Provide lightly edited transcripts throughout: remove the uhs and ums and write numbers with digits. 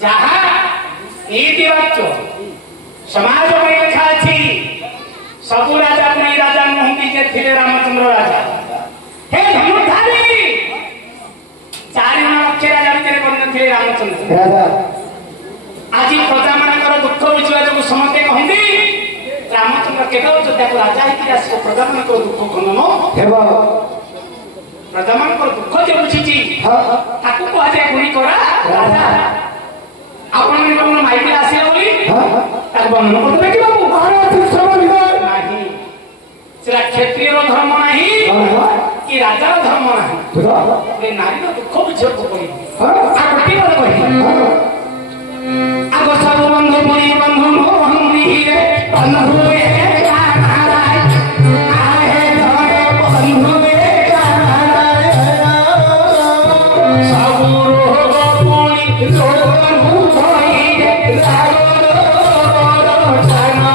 जहाँ नीति वाक्य समाज में लिखा अच्छी सबू राजा नहीं राजा नुहति जे थिले रामचंद्र राजा हे धनुर्धारी चारि अक्षर राजा भितर बन्न थिले रामचंद्र राजा आज प्रजा मानकर दुख बुझिबा जो समते कहंदी रामचंद्र केवल अयोध्या को राजा ही आसो प्रजा मानकर दुख खनन हेबो प्रजा मानकर दुख जे बुझिची ताकू को आज गुणी करा राजा आपण ने कोन माइके आसीला बोली ताक बन्न करबे कि बाबू महाराज सब नहीं सेरा क्षत्रिय धर्म नहीं कि राजा धर्म नहीं ए नारी तो दुख बुझियो को पड़ी आ गोटी बात कहि आगो सब बंधु पुरी बंधु मोहन रे बंधु रे कानाराय आहे धरे बंधु रे कानाराय सब रोग पुरी जोड़नु होई लागो जाना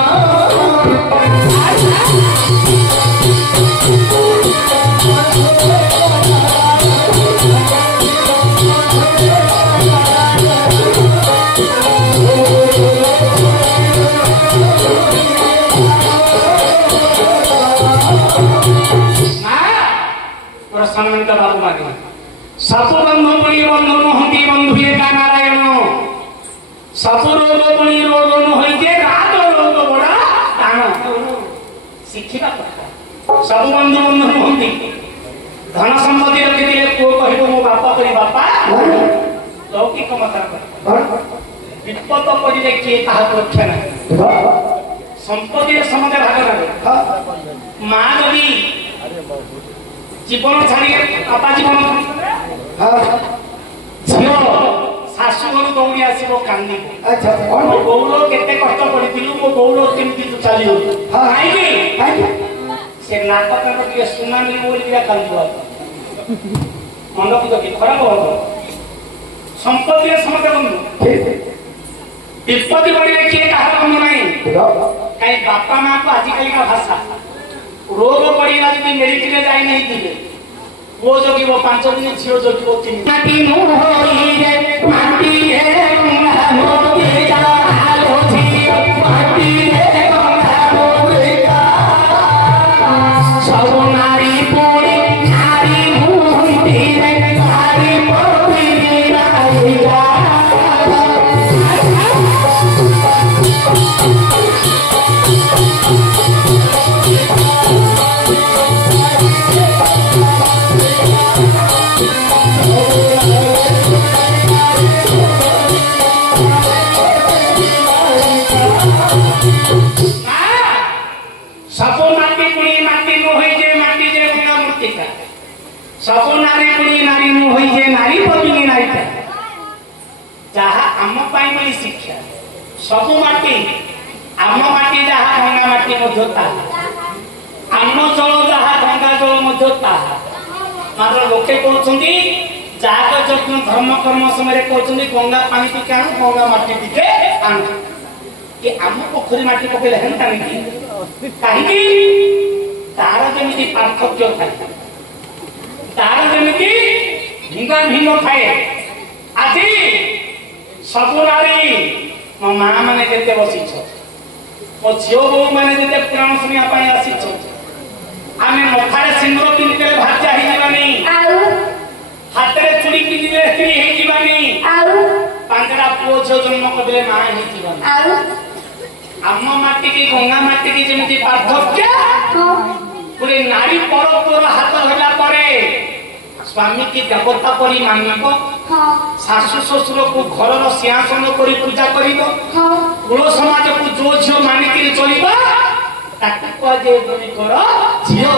सम्मानित बाबू मागे सबु बंधु पुणी बंधु नुहति बंधु एका नारायण सबु रोग पुणी रोग नुहति राज रोग बड़ा ताण शिखिबा कथा सबु बंधु बंधु नुहति धन संपत्ति रखिदिले को कहबो मो बापा करी बापा लौकिक मत विपद पड़िले किए ताहा रक्षा नहीं संपत्ति समते भाग लागे मां जदी जीवन छाड़ी बापा जीवन झील शाशु घर दौड़ी आसो कांदी मो गौर केते कष्ट पड़ी मो गौर केमती चली कहीं से नाटक टे सुना नहीं बोलिया कांदी मन की खराब हम संपत्ति समस्त बंधु विपत्ति बढ़े किए कहार बंधु ना कहीं बापा माँ को आजिकल का भाषा रोग पड़ेगा जब मेडिकल जाए नहीं दिले वो जोगी वो 5 दिन झील जोगी वो 3 माटी नु होई रे माटी रे मोती का आलो झी माटी रे मोती का सब नारी पूरी नारी मुंती रे नारी मोती राईगा सब नारी पुणी नारी नु होई जे नारी पत्नी नारीटा जहा आम पाई बोली शिक्षा सब माटी आम माटी जहा गंगा माटी मध्यता आम जल जहा गंगा जल मध्यता मात्र लोके कहते जाग यज्ञ धर्म कर्म समय कहते गंगा पानी टिके आनु गंगा माटी टिके आनु कि आम पोखरी माटी पकेले हेंता नहीं कहीं तार जमी पार्थक्य था तार जमी भिंगा भिन्न थाए आज सब नारी मो माँ मैंने केते बसीछ मो झील बो मैंने जेते पुराण सुनिया आसीछ आम मखारे सिंदूर पिंधे भाजा हो हाथ में चूड़ी पिंधे स्त्री हो 5टा पुओ झील जन्म करदे माँ हो आम माटी की गंगा माटी की जमी पार्थक्य पूरे नारी पर हाथ होला परे स्वामी की देवता परी मानिब शाशु ससुर को घर सिंहासन कर पूजा कर कुल समाज को जो झील मानिक चल झील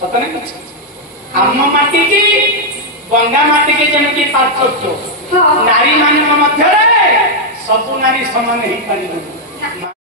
सतने आम माटी की गंगा माटी की जमी पार्थक्य नारी मान मध्य सब नारी समान हो पार।